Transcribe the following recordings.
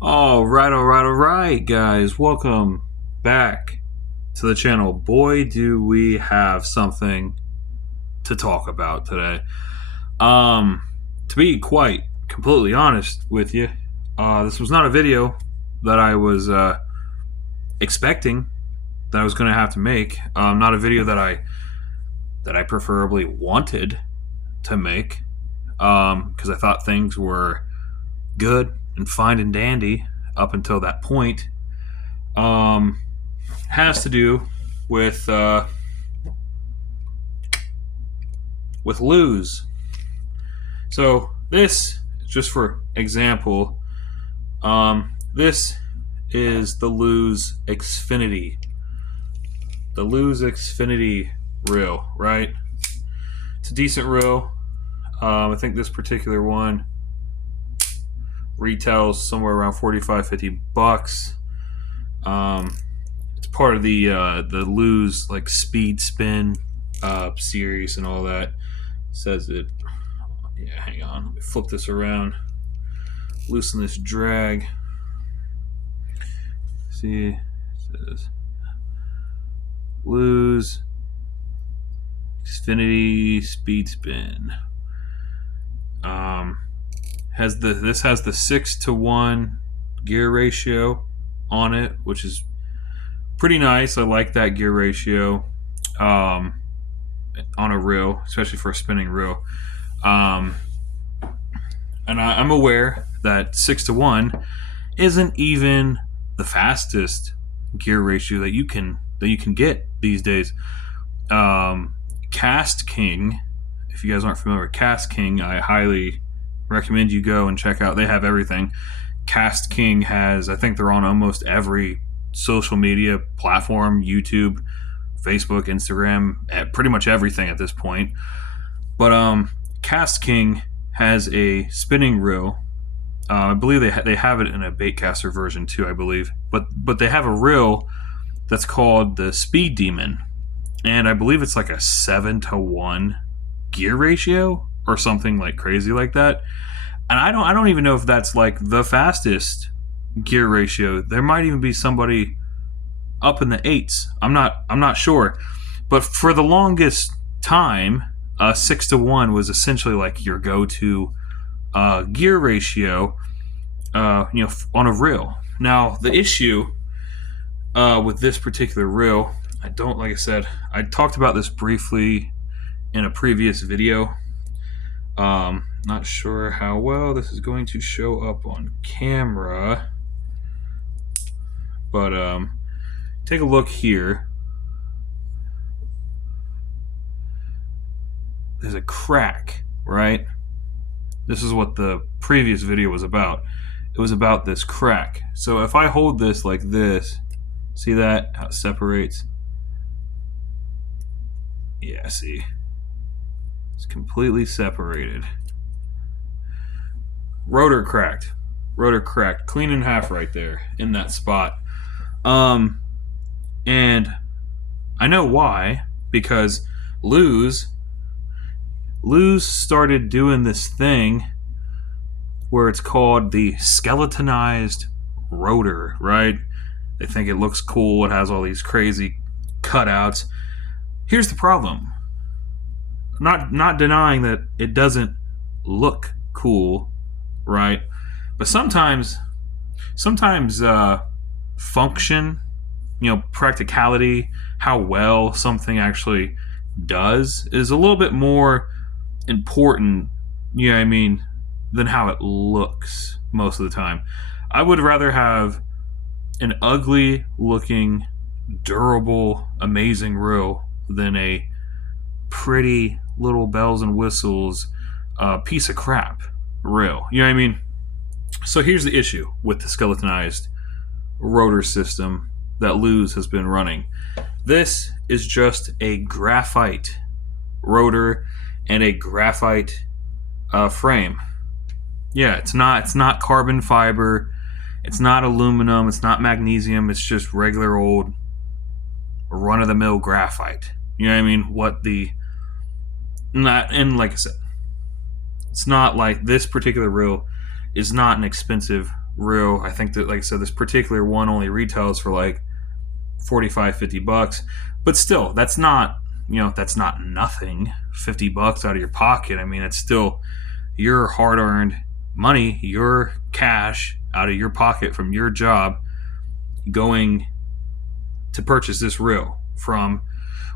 All right, guys. Welcome back to the channel. Boy, do we have something to talk about today. To be quite completely honest with you, this was not a video that I was expecting that I was going to have to make. Not a video that I preferably wanted to make, because I thought things were good and fine and dandy up until that point. Has to do with lose. So this, just for example, this is the Lose Xfinity. The Lose Xfinity reel, right? It's a decent reel. I think this particular one retails somewhere around $45-50. It's part of the Lose like Speed Spin series and all that. Says it. Yeah, hang on. Let me flip this around. Loosen this drag. See, it says Lose Xfinity Speed Spin. This has the 6-to-1 gear ratio on it, which is pretty nice. I like that gear ratio on a reel, especially for a spinning reel. And I'm aware that 6-to-1 isn't even the fastest gear ratio that you can get these days. Cast King, if you guys aren't familiar with Cast King, I highly recommend you go and check out. They have everything. Cast King has, I think they're on almost every social media platform, YouTube, Facebook, Instagram, pretty much everything at this point. But Cast King has a spinning reel. I believe they have it in a baitcaster version too, I believe. But they have a reel that's called the Speed Demon, and I believe it's like a 7-to-1 gear ratio or something like crazy like that. And I don't even know if that's like the fastest gear ratio. There might even be somebody up in the 8s. I'm not sure. But for the longest time, 6-to-1 was essentially like your go-to gear ratio, on a reel. Now the issue with this particular reel, like I said, I talked about this briefly in a previous video. Not sure how well this is going to show up on camera, but take a look here. There's a crack, right? This is what the previous video was about. It was about this crack. So if I hold this like this, see that? How it separates? Yeah, see? It's completely separated. Rotor cracked. Clean in half right there in that spot. And I know why, because Lose started doing this thing where it's called the skeletonized rotor, right? They think it looks cool. It has all these crazy cutouts. Here's the problem. Not denying that it doesn't look cool, right? But sometimes function, practicality, how well something actually does is a little bit more important, than how it looks most of the time. I would rather have an ugly looking, durable, amazing reel than a pretty little bells and whistles piece of crap reel. You know what I mean? So here's the issue with the skeletonized rotor system that Lose has been running. This is just a graphite rotor and a graphite frame. Yeah, it's not carbon fiber, it's not aluminum, it's not magnesium, it's just regular old run-of-the-mill graphite. You know what I mean? And like I said, it's not like this particular reel is not an expensive reel. I think that, like I said, this particular one only retails for like 45, $50. But still, that's not, that's not nothing. $50 out of your pocket. I mean, it's still your hard-earned money, your cash out of your pocket from your job going to purchase this reel from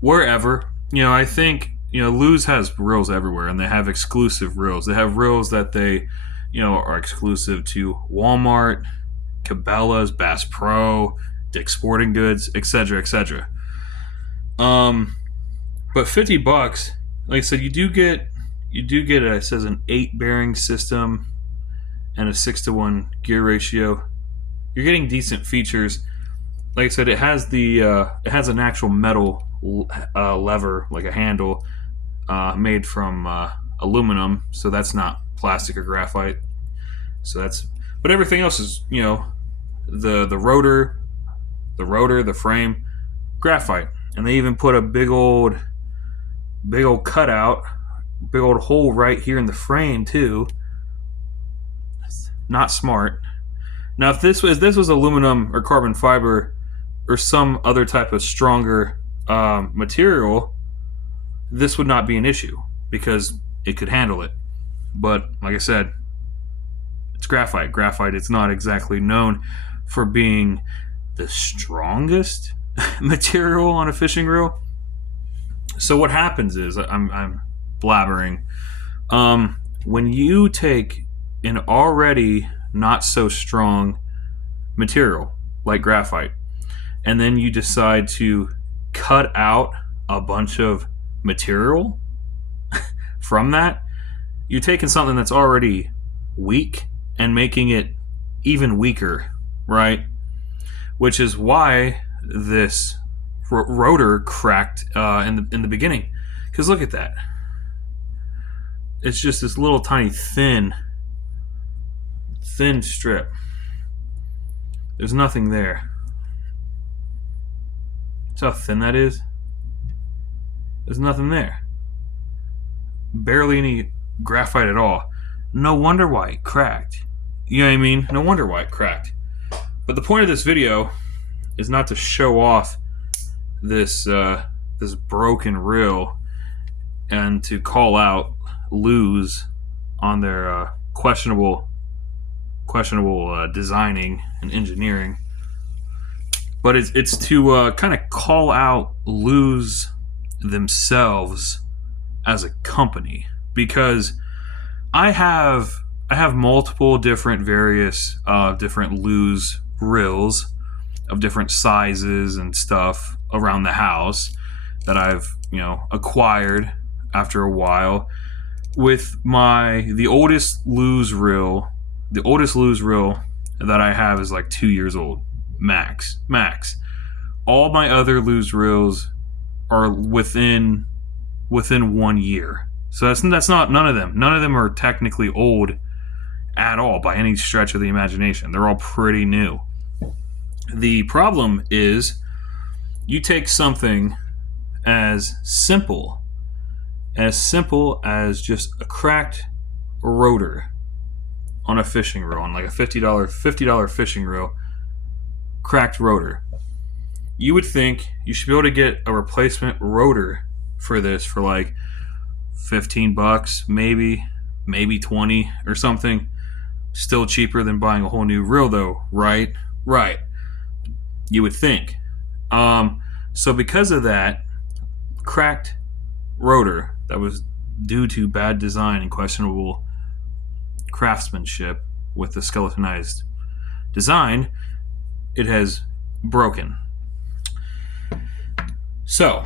wherever. I think, Lose has reels everywhere, and they have exclusive reels. They have reels that they, are exclusive to Walmart, Cabela's, Bass Pro, Dick's Sporting Goods, etc., etc. But $50, like I said, you do get it says an 8 bearing system and a 6-to-1 gear ratio. You're getting decent features. Like I said, it has an actual metal lever, like a handle, made from aluminum, so that's not plastic or graphite. But everything else is, the rotor, the frame, graphite, and they even put a big old cutout, big old hole right here in the frame too. Not smart. Now, if this was aluminum or carbon fiber or some other type of stronger material, this would not be an issue because it could handle it. But like I said, it's graphite. Graphite is not exactly known for being the strongest material on a fishing reel. So what happens is, I'm blabbering. When you take an already not so strong material like graphite, and then you decide to cut out a bunch of material from that, you're taking something that's already weak and making it even weaker, right? Which is why this rotor cracked in the beginning. Because look at that. It's just this little tiny thin strip. There's nothing there. See how thin that is? There's nothing there. Barely any graphite at all. No wonder why it cracked. You know what I mean? No wonder why it cracked. But the point of this video is not to show off this broken reel and to call out Lose on their questionable designing and engineering, but it's to kind of call out Lose themselves as a company, because I have multiple different various different Lose reels of different sizes and stuff around the house that I've acquired after a while. With the oldest Lose reel that I have is like 2 years old, max. All my other Lose reels are within 1 year. So that's not none of them. None of them are technically old at all by any stretch of the imagination. They're all pretty new. The problem is you take something as simple as just a cracked rotor on a fishing reel, on like a $50 fishing reel, cracked rotor. You would think you should be able to get a replacement rotor for this for like $15, maybe 20 or something. Still cheaper than buying a whole new reel though, right? Right. You would think. So because of that cracked rotor that was due to bad design and questionable craftsmanship with the skeletonized design, it has broken. So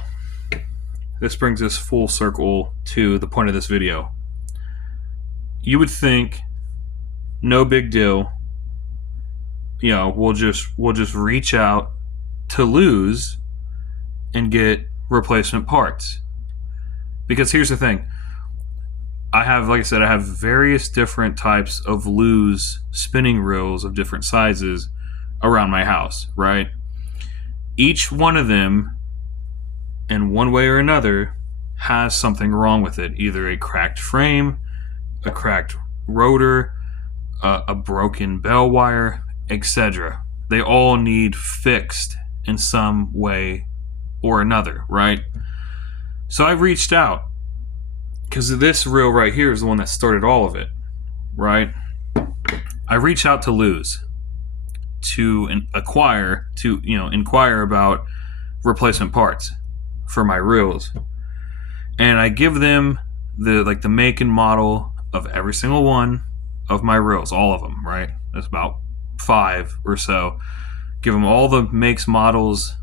this brings us full circle to the point of this video. You would think, no big deal, we'll just reach out to Lose and get replacement parts. Because here's the thing, I have various different types of Lose spinning reels of different sizes around my house, right? Each one of them, in one way or another, has something wrong with it. Either a cracked frame, a cracked rotor, a broken bell wire, etc. They all need fixed in some way or another, right? So I reached out because this reel right here is the one that started all of it, right? I reached out to Luz to inquire about replacement parts for my reels, and I give them the make and model of every single one of my reels, all of them, right? That's about 5 or so. Give them all the makes, models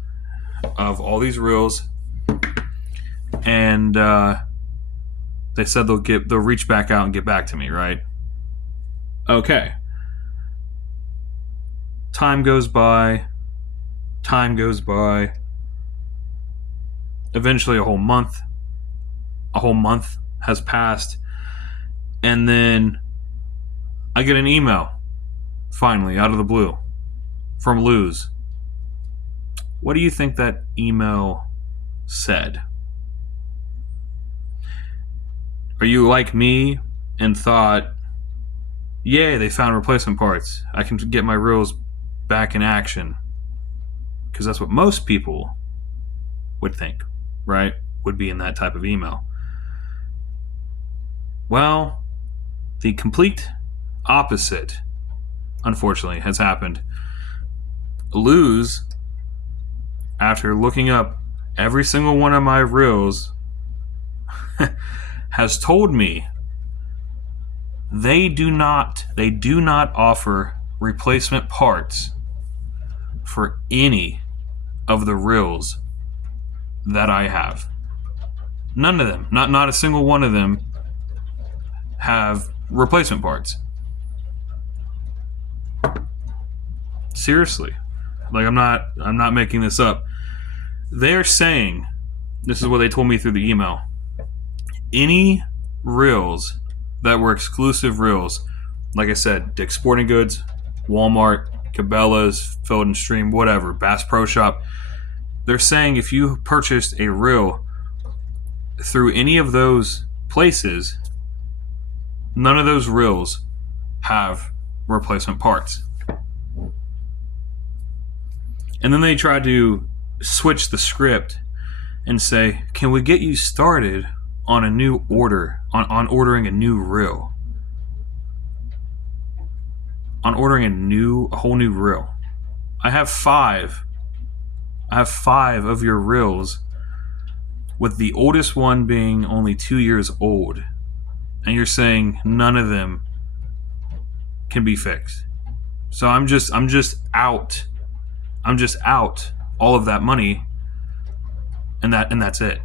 of all these reels, and they said they'll reach back out and get back to me, right? Okay. Time goes by. Eventually, a whole month has passed, and then I get an email, finally, out of the blue, from Luz. What do you think that email said? Are you like me and thought, yay, they found replacement parts. I can get my reels back in action? Because that's what most people would think, right? Would be in that type of email. Well, the complete opposite, unfortunately, has happened. Luz, after looking up every single one of my reels, has told me they do not offer replacement parts for any of the reels that I have. None of them, not a single one of them, have replacement parts. Seriously. Like, I'm not making this up. They're saying, this is what they told me through the email, any reels that were exclusive reels, like I said, Dick's Sporting Goods, Walmart, Cabela's, Field and Stream, whatever, Bass Pro Shop, they're saying if you purchased a reel through any of those places, none of those reels have replacement parts. And then they try to switch the script and say, can we get you started on a new order, on ordering a new reel? On ordering a whole new reel. I have five of your reels, with the oldest one being only 2 years old. And you're saying none of them can be fixed. So I'm just out all of that money, and that's it.